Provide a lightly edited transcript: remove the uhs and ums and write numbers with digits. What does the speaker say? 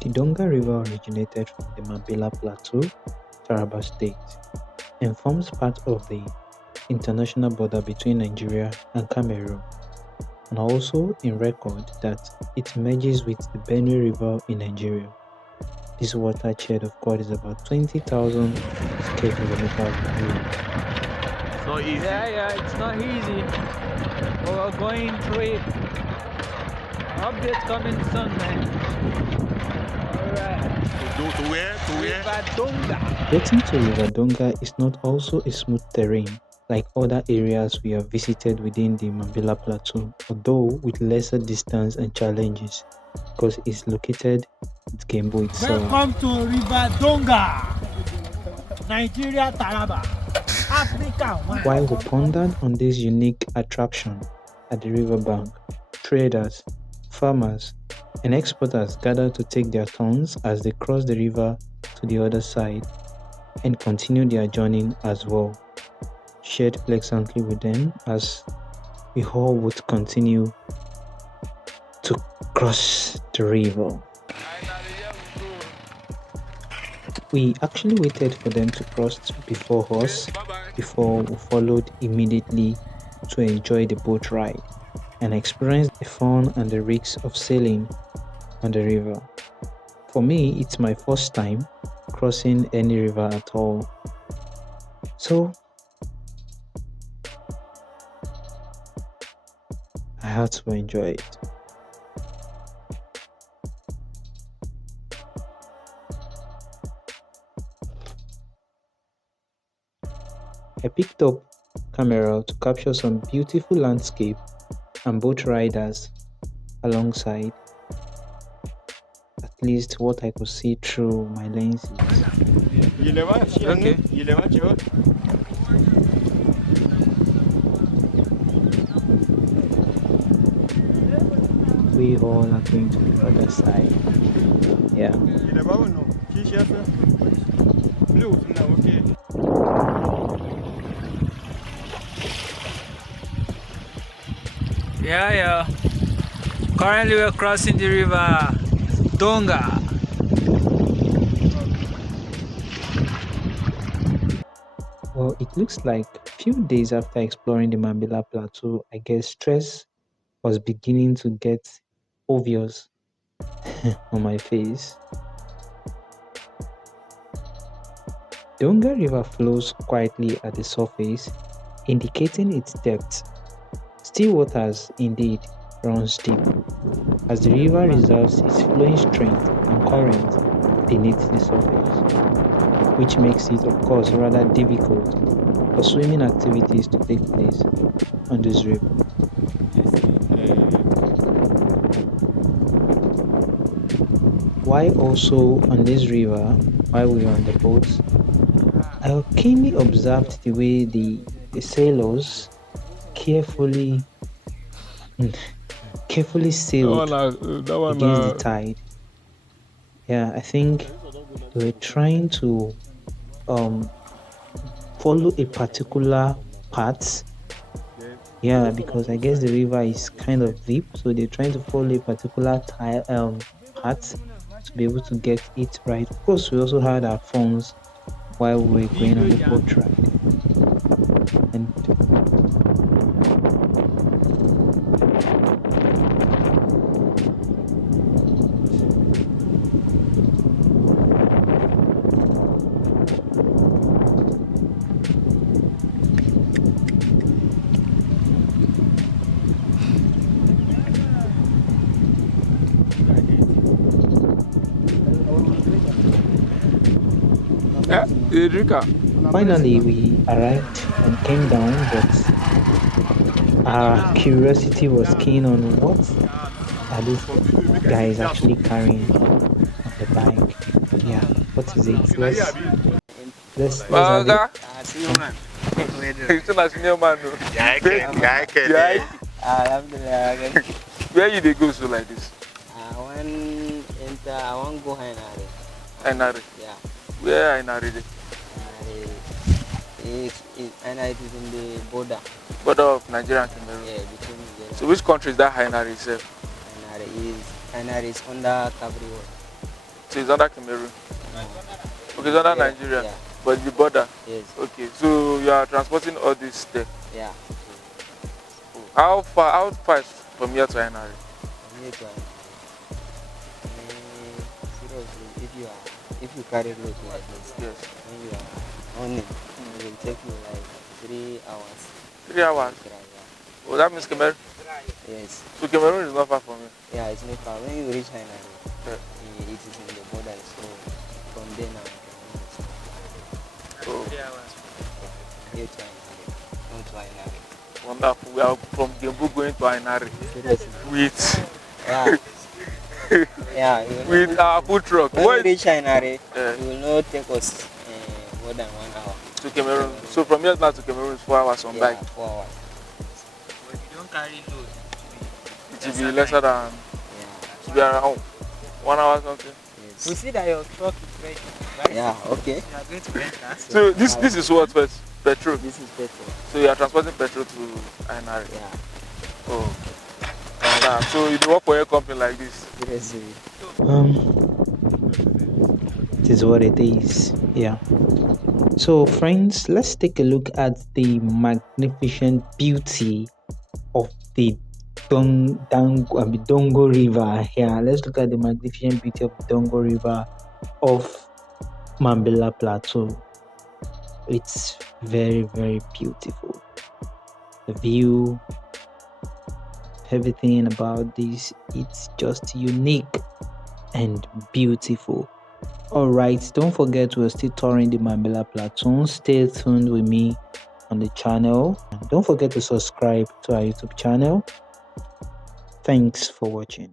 The Donga River originated from the Mambila Plateau, Taraba State, and forms part of the international border between Nigeria and Cameroon, and also in record that it merges with the Benue River in Nigeria. This watershed of course is about 20,000 square kilometers in area. So easy. Yeah, it's not easy. But we're going through it. Updates coming soon, man. Alright. To where? River Donga. Getting to River Donga is not also a smooth terrain like other areas we have visited within the Mambila Plateau, although with lesser distance and challenges because it's located at Gembo itself. Welcome to River Donga, Nigeria, Taraba, Africa. While we pondered on this unique attraction at the riverbank, traders, farmers, and exporters gathered to take their turns as they crossed the river to the other side and continue their journey as well. Shared pleasantly with them as we all would continue to cross the river. We actually waited for them to cross before us before we followed immediately to enjoy the boat ride and experience the fun and the risks of sailing on the river. For me, it's my first time crossing any river at all. So I had to enjoy it. I picked up camera to capture some beautiful landscape and boat riders alongside, at least what I could see through my lenses. Okay. We all are going to the other side. Yeah. Yeah. Currently we're crossing the river Donga. Well, it looks like a few days after exploring the Mambila Plateau, I guess stress was beginning to get obvious on my face. Donga River flows quietly at the surface, indicating its depth. Still waters indeed runs deep, as the river reserves its flowing strength and current beneath the surface, which makes it of course rather difficult for swimming activities to take place on this river. While also on this river, while we were on the boat, I keenly observed the way the sailors carefully sailed against the tide. Yeah, I think they were trying to follow a particular path. Yeah, because I guess the river is kind of deep, so they're trying to follow a particular path to be able to get it right. Of course, we also had our phones while we were going on the boat ride. And finally, we arrived and came down, but our curiosity was keen on what are these guys actually carrying on the bike. Yeah, what is it? Let's have it. Where you they go so like this? I want go Hainari. Ainari. Yeah. Where Ainari? Hainari is in the border. Border of Nigeria and Cameroon. Yeah, between Nigeria. So which country is that Ainari itself? Hainari is under Cabrio. So it's under Cameroon. Okay, it's under Nigeria. Yeah. But the border. Yes. Okay, so you are transporting all this there. Yeah. How far is from here to NRA? I'm here to seriously, if you carry load like this, Yes. when you are on it, it will take you like 3 hours. 3 hours. to drive, yeah. Oh, that means Cameroon. Yes. So Cameroon is not far from here. Yeah, it's not far. When you reach Hainari, Yeah. it is in the border. So from there now you can Oh, 3 hours. here to Hainari, not to Hainari. wonderful. We are from Gembu going to Ainari Seriously. with Yeah. Yeah. You will with our food truck. when you reach Hainari, Yeah. it will not take us more than 1 hour. To Cameroon. So from here now to Cameroon is 4 hours on bike. 4 hours. But if you don't carry load, It will be lesser than, Yeah. it will be around 1 hour something. Yes. we see that your truck is ready. Right? Yeah. Okay. You are going to enter. So this is what first? Petrol. This is petrol. So you are transporting petrol to Ainari. Yeah. Oh. Yeah. So you work for a company like this. Seriously. It is what it is. Yeah. So, friends, let's take a look at the magnificent beauty of the Dongo River. Yeah, let's look at the magnificent beauty of the Dongo River of Mambila Plateau. It's very, very beautiful. The view, everything about this, it's just unique and beautiful. Alright, don't forget we're still touring the Mambila Plateau. Stay tuned with me on the channel. Don't forget to subscribe to our YouTube channel. Thanks for watching.